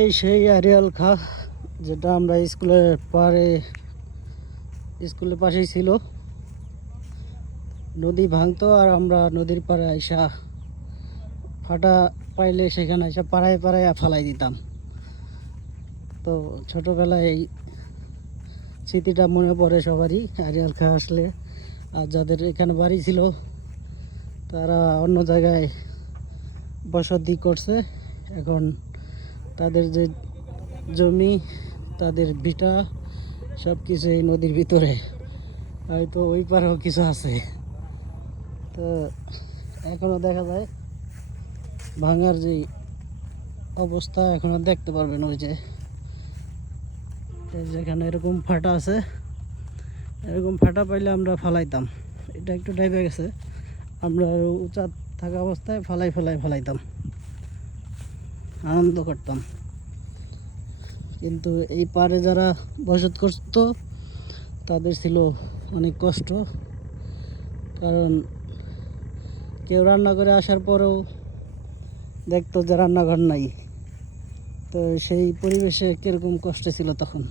এই সেই আরিয়াল খাঁ, যেটা আমরা স্কুলের পাশেই ছিল। নদী ভাঙতো আর আমরা নদীর পাড়ে আইসা ফাটা পাইলে সেখানে এসে পাড়ায় পাড়ায় ফালাই দিতাম। তো ছোটোবেলায় এই স্মৃতিটা মনে পড়ে সবারই আরিয়াল খাঁ আসলে। আর যাদের এখানে বাড়ি ছিল তারা অন্য জায়গায় বসতি করছে। এখন তাদের যে জমি, তাদের ভিটা সব কিছু এই নদীর ভিতরে, হয়তো ওই পারেও কিছু আছে। তো এখনও দেখা যায় ভাঙার যে অবস্থা এখনও দেখতে পারবেন। ওই যে যেখানে এরকম ফাটা আছে, এরকম ফাটা পাইলে আমরা ফালাইতাম। এটা একটু ডাইবে গেছে, আমরা উঁচা থাকা অবস্থায় ফালাইতাম, আনন্দ করতাম। কিন্তু এই পাড়ে যারা বসত করত তাদের ছিল অনেক কষ্ট, কারণ কেউ রান্না করে আসার পরেও দেখতো যে রান্নাঘর নাই। তো সেই পরিবেশে কীরকম কষ্ট ছিল তখন।